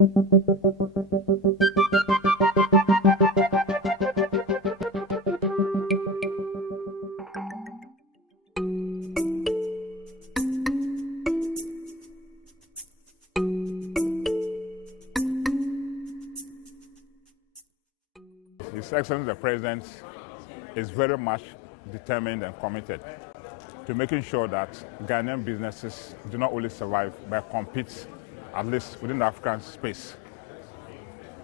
His Excellency the President is very much determined and committed to making sure that Ghanaian businesses do not only survive but compete at least within the African space.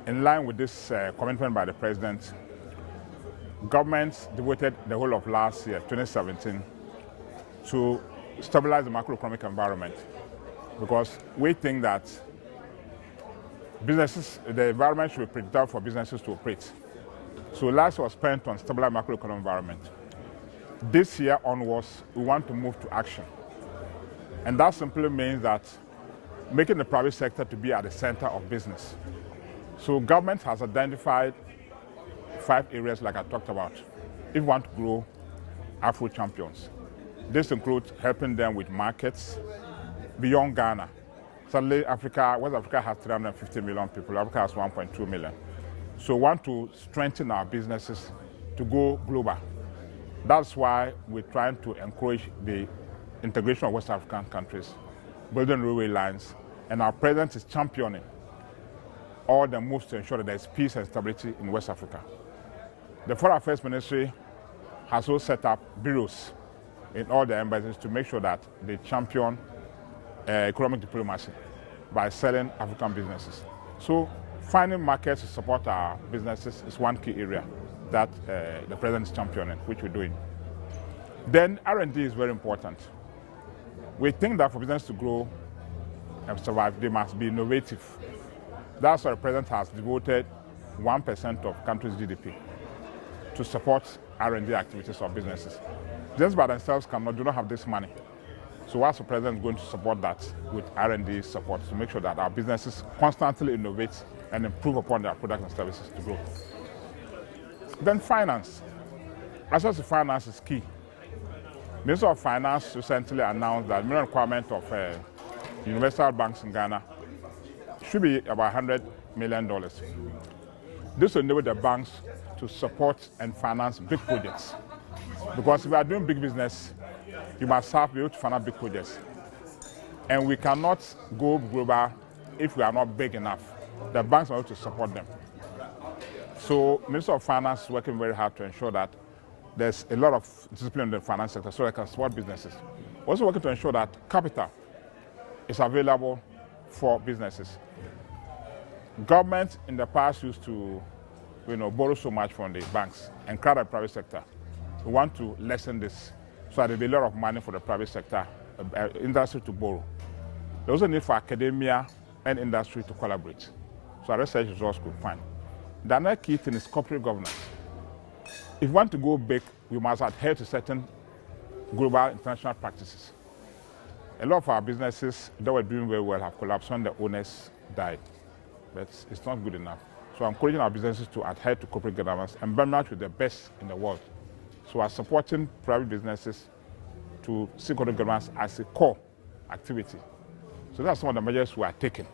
In line with this commitment by the President, government devoted the whole of last year, 2017, to stabilize the macroeconomic environment, because we think that the environment should be predictable for businesses to operate. So last year was spent on stabilizing macroeconomic environment. This year onwards, we want to move to action. And that simply means that making the private sector to be at the center of business. So government has identified 5 areas like I talked about if we want to grow Afro champions. This includes helping them with markets beyond Ghana. Suddenly West Africa has 350 million people, Africa has 1.2 million. So we want to strengthen our businesses to go global. That's why we're trying to encourage the integration of West African countries, building railway lines, and our president is championing all the moves to ensure that there's peace and stability in West Africa. The Foreign Affairs Ministry has also set up bureaus in all the embassies to make sure that they champion economic diplomacy by selling African businesses. So finding markets to support our businesses is one key area that the President is championing, which we're doing. Then R&D is very important. We think that for business to grow and survive, they must be innovative. That's why the President has devoted 1% of country's GDP to support R&D activities of businesses. Just by themselves do not have this money. So what's the President going to support that with R&D support to make sure that our businesses constantly innovate and improve upon their products and services to grow. Then finance. Access to finance is key. The Minister of Finance recently announced that the minimum requirement of universal banks in Ghana should be about $100 million. This will enable the banks to support and finance big projects. Because if we are doing big business, you must be able to finance big projects. And we cannot go global if we are not big enough. The banks are able to support them. So Minister of Finance is working very hard to ensure that there's a lot of discipline in the finance sector so they can support businesses. We're also working to ensure that capital is available for businesses. Government in the past used to borrow so much from the banks and crowd the private sector. We want to lessen this so that there'll be a lot of money for the private sector, industry to borrow. There's also need for academia and industry to collaborate. So our research results could find. The other key thing is corporate governance. If we want to go big, we must adhere to certain global international practices. A lot of our businesses that were doing very well have collapsed when the owners died. But it's not good enough. So I'm encouraging our businesses to adhere to corporate governance and benchmark with the best in the world. So we're supporting private businesses to see corporate governance as a core activity. So that's some of the measures we are taking.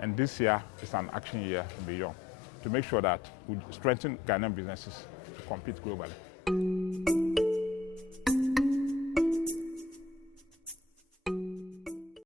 And this year is an action year and beyond to make sure that we strengthen Ghanaian businesses to compete globally.